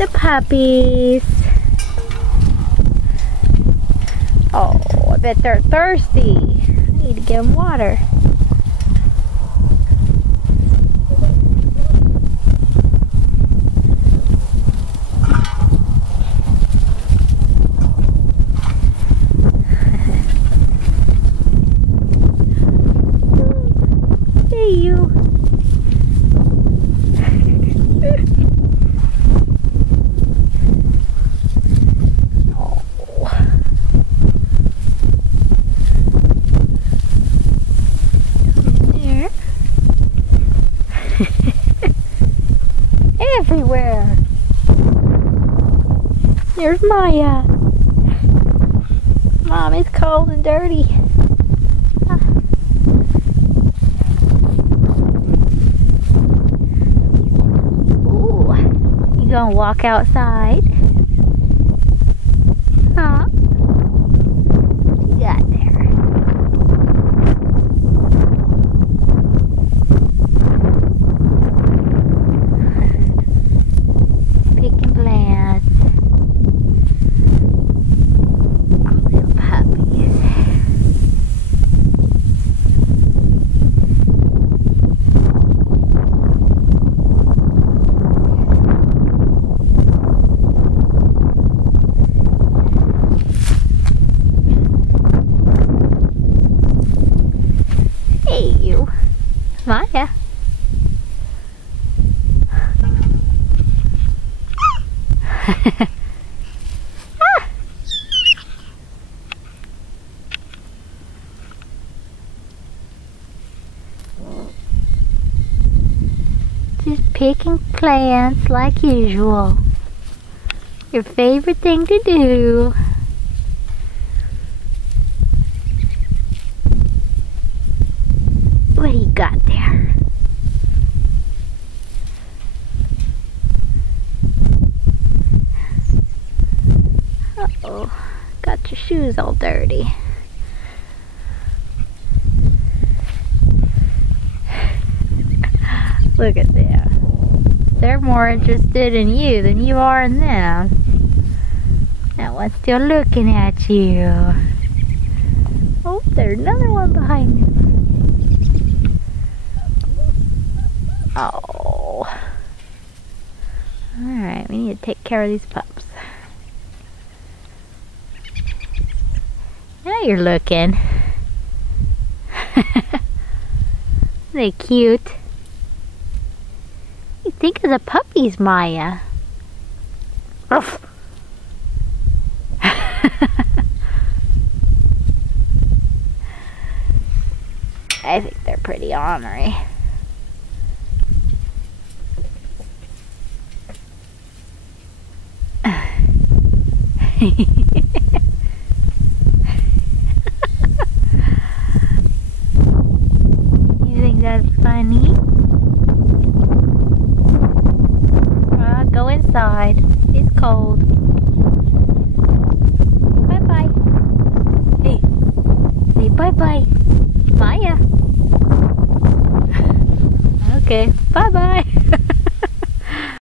the puppies. Oh, I bet they're thirsty. I need to give them water. Hey, you. Everywhere. There's Maya. Mom, it's cold and dirty. Ooh, you gonna walk outside? Huh? What you got there? Picking plants. Oh, little puppies. Hey, you. Maya. Just picking plants like usual. Your favorite thing to do. What do you got there? Uh-oh, got your shoes all dirty. Look at them. They're more interested in you than you are in them. That one's still looking at you. Oh, there's another one behind him. Oh. Alright, we need to take care of these pups. Now you're looking. They cute. You think of the puppies, Maya. Ruff. I think they're pretty ornery. You think that's funny? Go inside. It's cold. Bye-bye. Hey. Say bye-bye. Maya. Okay. Bye-bye.